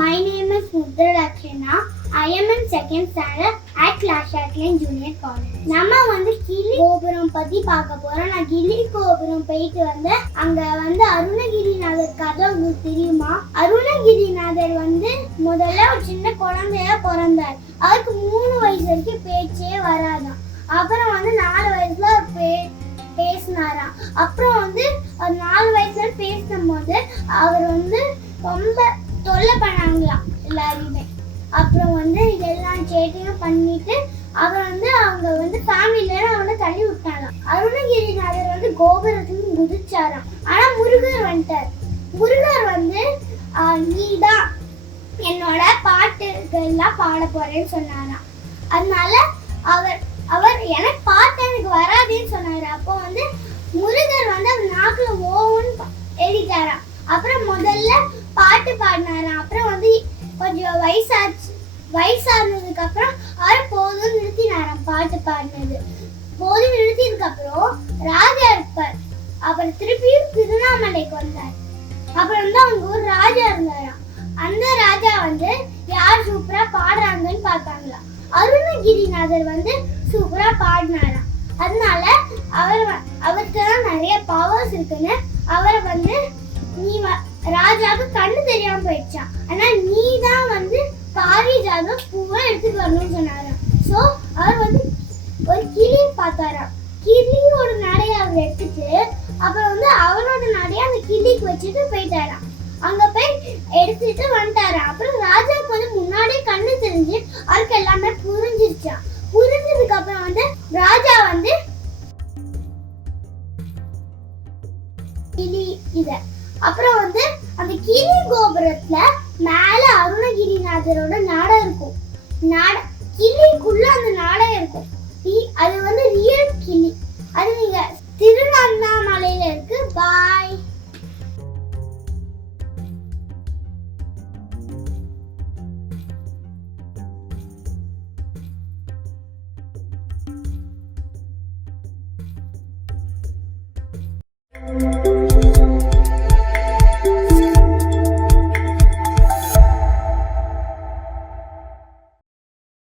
My name is Mudra Lakshana. I am in second standard at Clash Atlin Junior College. நம்ம வந்து கிளி கோபுரம் பத்தி பார்க்க போறோம். நான் கிளி கோபுரம் போயிட்டு வந்து அங்க வந்து அருணகிரிநாதர் கதை உங்களுக்கு தெரியுமா? அருணகிரிநாதர் வந்து முதல்ல ஒரு சின்ன குழந்தையா பிறந்தார். அவருக்கு 3 வயசு வரைக்கும் பேச்சே வராதான். அப்புறம் வந்து 4 வயசுல பேசினாராம். அப்புறம் வந்து 4 வயசுல பேசும் போது அவர் வந்து ரொம்ப தொல்லை பண்ணாங்களாம் எல்லாருமே. அப்புறம் வந்து இதெல்லாம் சேட்டையும் பண்ணிட்டு அவர் வந்து அவங்க வந்து ஃபேமிலியில அவனை தள்ளி விட்டாராம். அருணகிரிநாதர் வந்து கோபுரத்துக்கு குதிச்சாராம். ஆனா முருகர் வந்துட்டார். முருகர் வந்து நீதான் என்னோட பாட்டுகள்லாம் பாட போறேன்னு சொன்னாராம். அதனால அவர் அவர் எனக்கு பாட்டு எனக்கு வராதுன்னு சொன்னாரு. அப்போ வந்து முருகர் வந்து அவர் நாக்குல ஓன்னு எழுதிட்டாராம். அப்புறம் முதல்ல பாட்டு பாடினாராம். அப்புறம் வந்து கொஞ்சம் வயசானதுக்கு அப்புறம் அவர் போதும் நிறுத்தினாராம். பாட்டு பாடினது போதும் நிறுத்தினதுக்கு அப்புறம் ராஜா இருப்பார். அப்புறம் திருப்பியும் திருவண்ணாமலைக்கு வந்தார். அப்புறம் வந்து அவங்க ஒரு ராஜா இருந்தாராம். அந்த ராஜா வந்து யார் சூப்பரா பாடுறாங்கன்னு பார்த்தாங்களாம். அருணகிரிநாதர் வந்து சூப்பரா பாடினாராம். அதனால அவருக்கு தான் நிறைய பவர்ஸ் இருக்குன்னு அவரை வந்து நீ ராஜாவுக்கு கண்ணு தெரியாம போயிடுச்சான். ஆனா நீ தான் வந்து பாரிஜாதம் பூவை எடுத்துட்டு வரணும்னு சொன்னாராம். சோ அவர் வந்து ஒரு கிளியை பார்த்தாராம். கிளியோட நடைய அவர் எடுத்துட்டு அப்புறம் வந்து அவரோட நடைய அந்த கிளிக்கு வச்சுட்டு போயிட்டாராம். அங்க போய் எடுத்துட்டு வந்துட்டாராம். அப்புறம் ராஜாவுக்கு வந்து முன்னாடியே கண்ணு தெரிஞ்சு அவருக்கு எல்லாமே புரிஞ்சிருச்சான். புரிஞ்சதுக்கு அப்புறம் வந்து ராஜா வந்து கிளி இத அப்புறம் வந்து அந்த கிளி கோபுரத்துல மேல அருணகிரிநாதரோட நாடை இருக்கும். கிளிக்குள்ள அந்த நாடை இருக்கும். அது வந்து ரியல் கிளி. அது நீங்க திருவண்ணாமலையில இருக்கு. பாய்.